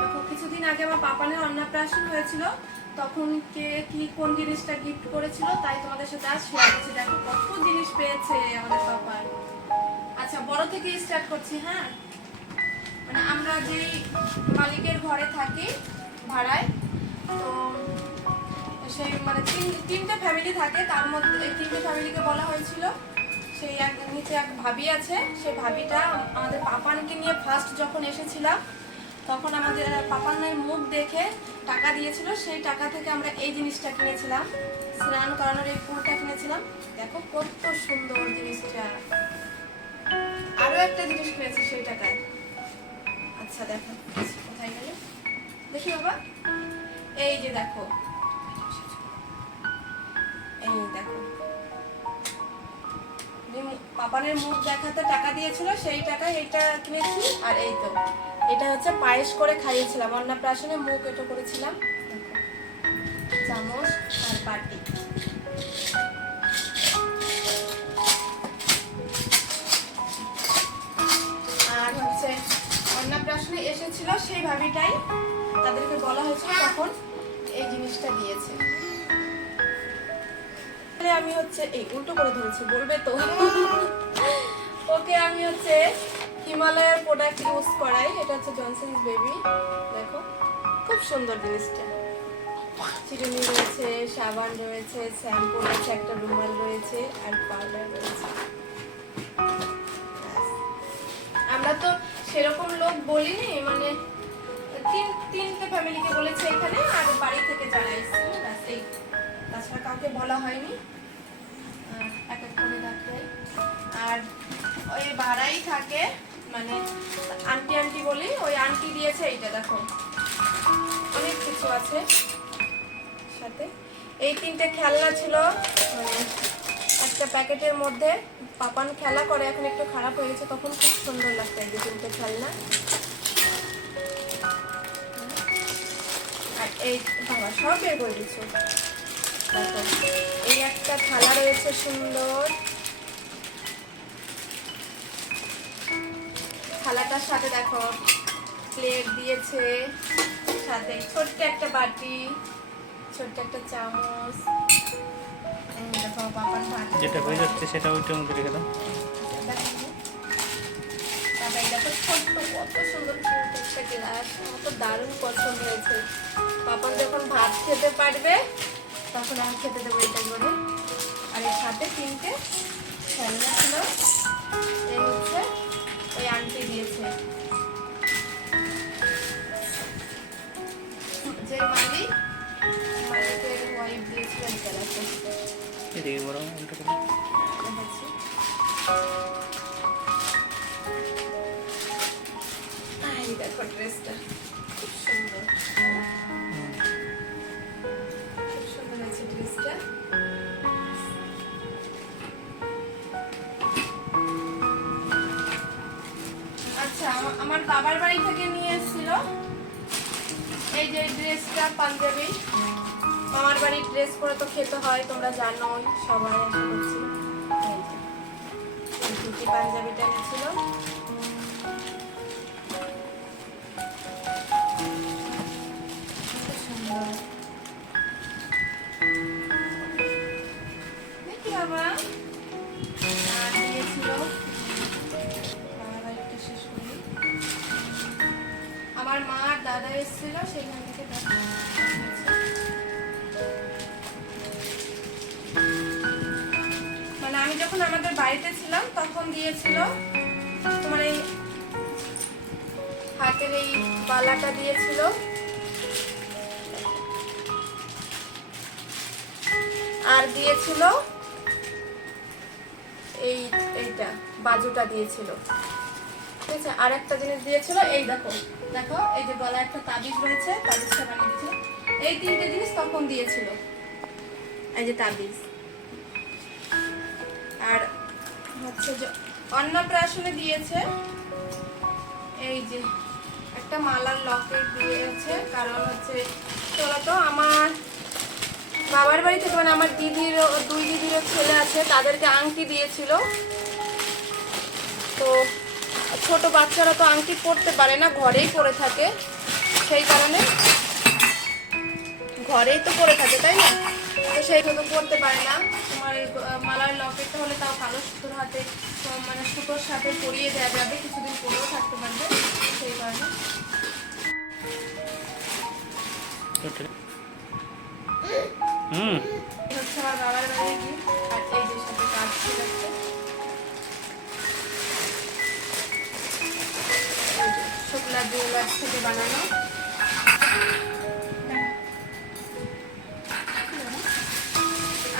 দেখো কিছুদিন আগে আমার পাপানের অন্নপ্রাশন হয়েছিল, তখন কে কি কোন জিনিসটা গিফট করেছিল তাই তোমাদের সাথে আজ শেয়ার করছি। দেখো কত জিনিস পেয়েছে আমাদের পাপার। আচ্ছা বড় থেকে স্টার্ট করছি। হ্যাঁ, মানে আমরা যেই মালিকের ঘরে থাকি ভাড়ায়, তো সেই মানে তিনটে ফ্যামিলি থাকে, তার মধ্যে এই তিনটে ফ্যামিলিকে বলা হয়েছিল। সেই এক নিচে এক ভাবি আছে, সেই ভাবিটা আমাদের পাপানকে নিয়ে ফার্স্ট যখন এসেছিলাম তখন আমাদের পাপানের মুখ দেখে টাকা দিয়েছিল, সেই টাকা থেকে আমরা এই জিনিসটা কিনেছিলাম, স্নান করানোর এই ফুলটা কিনেছিলাম। দেখো কত সুন্দর জিনিসটা। আরো একটা জিনিস কিনেছি সেই টাকায়। আচ্ছা দেখো কোথায় গেলে দেখি বাবা, এই যে দেখো, এই দেখো পাপানের মুখ দেখাতে টাকা দিয়েছিল, সেই টাকায় এটা কিনেছি। আর এই তো এটা হচ্ছে পায়েস করে খাইয়েছিলাম অন্নপ্রাশনে, মুখ এটা করেছিলাম। চামচ আর বাটি। আর হচ্ছে অন্নপ্রাশনে এসেছিল সেই ভাবিটাই, তাদেরকে বলা হয়েছিল তখন এই জিনিসটা দিয়েছে। আমি হচ্ছে এই উল্টো করে ধরেছি বলবে তো। ওকে আমি হচ্ছে হিমালয়ের প্রোডাক্ট ইউজ করাই, এটা হচ্ছে জনসনস বেবি। দেখো খুব সুন্দর জিনিসটা, চিরুনি রয়েছে, সাবান রয়েছে, শ্যাম্পু রয়েছে, একটা রুমাল রয়েছে আর পাউডার রয়েছে। আমরা তো সেরকম লোক বলিনি, মানে তিনটে ফ্যামিলিকে বলেছে এখানে, আর বাড়ি থেকে যারা এসেছিল এই, তাছাড়া কাউকে বলা হয়নি। এক এক করে রাখে। আর ওই ভাড়াই থাকে, মানে আন্টি আন্টি বলি, ওই আন্টি দিয়েছে এইটা। দেখো অনেক কিছু আছে সাথে। এই তিনটে খেলনা ছিল মানে একটা প্যাকেটের মধ্যে। পাপান খেলা করে, এখন একটু খারাপ হয়ে গেছে, তখন খুব সুন্দর লাগতো এই তিনটে খেলনা। আর এই বাবা সব বের করে দিচ্ছ। এই একটা থালা রয়েছে সুন্দর, থালাটার সাথে দেখো প্লেট দিয়েছে, সাথে ছোট্ট একটা বাটি, ছোট্ট একটা চামচ। দেখো পাপার ভাত যেটা হয়ে যাচ্ছে সেটা ওইটা মধ্যে রেখে দাও। তারপরে দেখো ছোট্ট কত সুন্দর একটা গ্লাস, আমার তো দারুণ পছন্দ হয়েছে। পাপান যখন ভাত খেতে পারবে তখন আমি খেতে দেবো এটা করে। আর এর সাথে তিনটে খেলনা ছিল, এই হচ্ছে ওই আন্টি দিয়েছে, যে মালিকের ওয়াইফ দিয়েছিল এই খেলাতে। এদিকে বড় উল্টো করে দেখাচ্ছি। এই দেখো ড্রেসটা খুব সুন্দর, খুব সুন্দর আছে ড্রেসটা। আচ্ছা আমার বাবার বাড়ি থেকে নিয়ে এসেছিল এই যে ড্রেসটা, পাঞ্জাবি। মামার বাড়ির ড্রেস পরে তো খেতে হয়, তোমরা জানোই সবাই, আশা করছি। এই ধুতি পাঞ্জাবিটা এনেছিল। দেখি বাবা আর দিয়েছিল। শেষ করি, আমার মা আর দাদা এসেছিল সেইখান থেকে। মানে আমি যখন আমাদের বাড়িতে ছিলাম তখন দিয়েছিল তোমার এই হাতের এই বালাটা দিয়েছিল, আর দিয়েছিল এইটা বাজুটা দিয়েছিল, ঠিক আছে। আর একটা জিনিস দিয়েছিল, এই দেখো দেখো এই যে গলায় একটা তাবিজ রয়েছে, তাবিজটা বানিয়ে দিয়েছিল। এই তিনটে জিনিস তখন দিয়েছিল, এই যে তাবিজ। আর হচ্ছে যে অন্নপ্রাশনে দিয়েছে এই যে একটা মালার লকেট দিয়েছে, কারণ হচ্ছে চলো তো আমার বাবার বাড়ি থেকে, মানে আমার দিদিরও দুই দিদিরও ছেলে আছে, তাদেরকে আংটি দিয়েছিল। তো ছোট বাচ্চারা তো আংটি পরতে পারে না, ঘরেই পরে থাকে, সেই কারণে ঘরেই তো পরে থাকে তাই না, তো সেই তো পরতে পারে না। তোমার এই মালার লকেটটা হলে তাও কালো সুতোর হাতে মানে সুতোর সাথে পরিয়ে দেওয়া যাবে, কিছুদিন পরেও থাকতে পারবে, সেই কারণে। হচ্ছে আমার বাবার বাড়ি গিফট, আর এই যে সাথে কাজ ছিল একটা। শুক্লা জুয়েলার্স থেকে বানানো।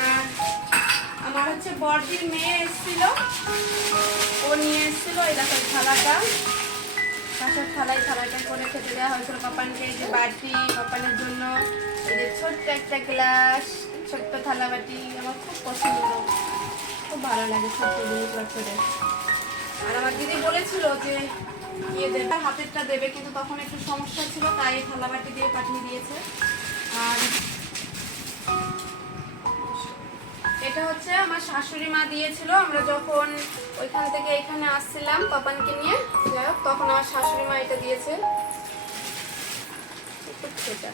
আর আমার হচ্ছে বড়দির মেয়ে এসেছিল, ও নিয়ে এসেছিল এই দেখো থালাটা, কাঁসার থালাটা করে খেতে দেওয়া হয়েছিল পাপানকে। এই যে বাটি পাপানের জন্য, এই যে ছোট্ট একটা গ্লাস, ছোট্ট থালা বাটি, আমার খুব পছন্দ, খুব ভালো লাগে ছোট্ট জিনিস বাচ্চাদের। আর আমার দিদি বলেছিল যে ইয়ে দেবে, হাতেরটা দেবে, কিন্তু তখন একটু সমস্যা ছিল, তাই থালা বাটি দিয়ে পাঠিয়ে দিয়েছে। আর এটা হচ্ছে আমার শাশুড়ি মা দিয়েছিল, আমরা যখন ওইখান থেকে এখানে আসছিলাম পাপানকে নিয়ে, যাই হোক তখন আমার শাশুড়ি মা এটা দিয়েছে। এটা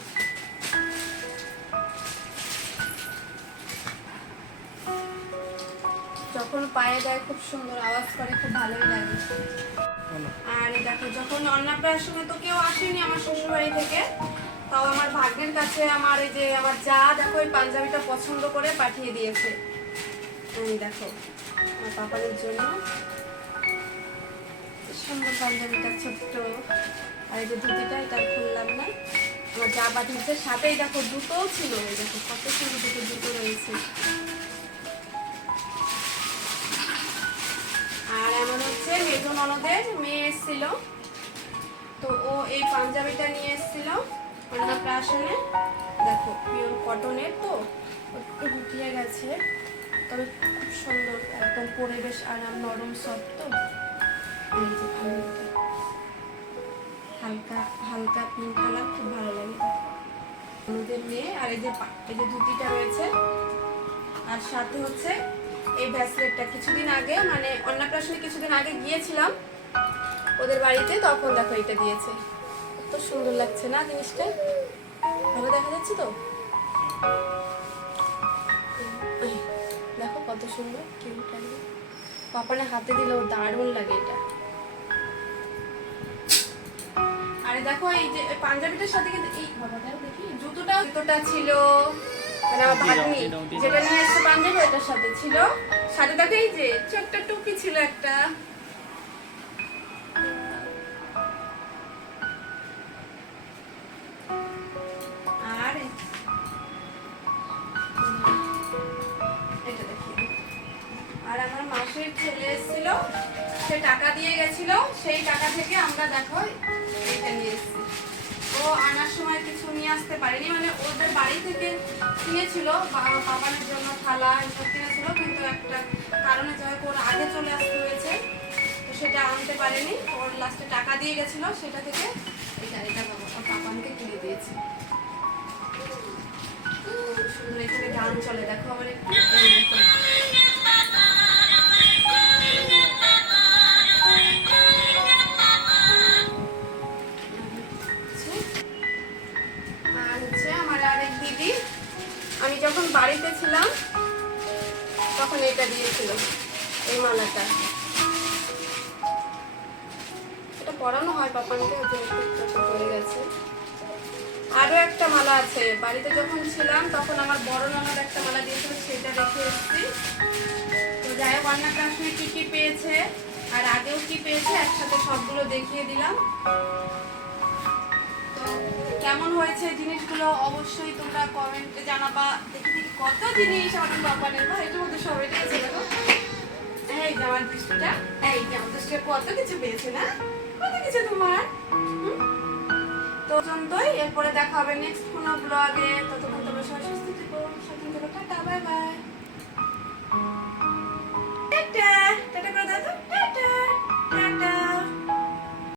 যখন পায়ে দেয় খুব সুন্দর আওয়াজ করে, খুব ভালোই লাগে। আর এই দেখো যখন অন্নপ্রাশনে তো কেউ আসেনি আমার শ্বশুরবাড়ি থেকে, তাও আমার ভাগ্যের কাছে আমার এই যে আমার যা দেখো এই পাঞ্জাবিটা পছন্দ করে পাঠিয়ে দিয়েছে। এই দেখো আমার পাপাদের জন্য সুন্দর পাঞ্জাবিটা ছোট্ট, আর এই যে ধুতিটা এটা খুললাম না, আমার যা পাঠিয়েছে। সাথেই দেখো জুতোও ছিল, এই দেখো কত সুন্দর জুতো রয়েছে। আর এমন হচ্ছে মেজো ননদের মেয়ে এসেছিল, তো ও এই পাঞ্জাবিটা নিয়ে এসেছিল অন্নপ্রাশনে। দেখো পিওর কটনের, তো একটু গুটিয়ে গেছে, তবে খুব সুন্দর, একদম পরে বেশ আরাম, নরম সফট। তো এই যে হালকা হালকা পিঙ্ক কালার, খুব ভালো লাগে আমাদের মেয়ে। আর এই যে ধুতিটা রয়েছে, আর সাথে হচ্ছে এই ব্রেসলেটটা কিছুদিন আগে, মানে অন্নপ্রাশনে কিছুদিন আগে গিয়েছিলাম ওদের বাড়িতে, তখন দেখো এটা দিয়েছে। কত সুন্দর লাগছে না জিনিসটা, ভালো দেখা যাচ্ছে তো, দেখো কত সুন্দর কিউট লাগে। পাপানে হাতে দিলেও দারুণ লাগে এটা। আরে দেখো এই যে পাঞ্জাবিটার সাথে কিন্তু এই বাবাটা দেখি জুতোটা ছিল, মানে আমার ভাগ্নি যেটা নিয়ে এসেছে পাঞ্জাবি ওটার সাথে ছিল। সাথে দেখো এই যে ছোট্ট টুপি ছিল একটা। আর এটা দেখি, আর আমার মাসির ছেলে এসেছিল, সে টাকা দিয়ে গেছিল, সেই টাকা থেকে আমরা দেখো এটা নিয়ে এসেছি। ও আনার সময় কিছু নিয়ে আসতে পারেনি, মানে ওদের বাড়ি থেকে কিনেছিল বাবানের জন্য থালা এসব কিনেছিল, কিন্তু একটা কারণে যাই হোক ওর আগে চলে আসতে হয়েছে, তো সেটা আনতে পারেনি। ওর লাস্টে টাকা দিয়ে গেছিল, সেটা থেকে এটা বাবা ওর পাপানকে কিনে দিয়েছে। সুন্দর এখানে গান চলে, দেখো আবার একটু আমি যখন বাড়িতে ছিলাম তখন এটা দিয়েছিল, এই মালাটা। এটা পরানো হয় পাপানকে, পড়ে গেছে। আরো একটা মালা আছে, বাড়িতে যখন ছিলাম তখন আমার বড় ননদ একটা মালা দিয়েছিল, সেটা রেখে এসেছি। তো যাই হোক অন্নপ্রাশনে কি কি পেয়েছে আর আগেও কি পেয়েছে একসাথে সবগুলো দেখিয়ে দিলাম। কেমন হয়েছে জিনিসগুলো অবশ্যই তোমরা কমেন্টে জানাবা। দেখি কত জিনিস আমাদের বাবানের, বা এটার মধ্যে সবাই পেয়েছে। দেখো এই যে আমার দৃষ্টিটা, এই যে আমার দৃষ্টিটা কত কিছু পেয়েছে না, কত কিছু তোমার। তো পর্যন্তই, এরপরে দেখা হবে নেক্সট কোনো ব্লগে।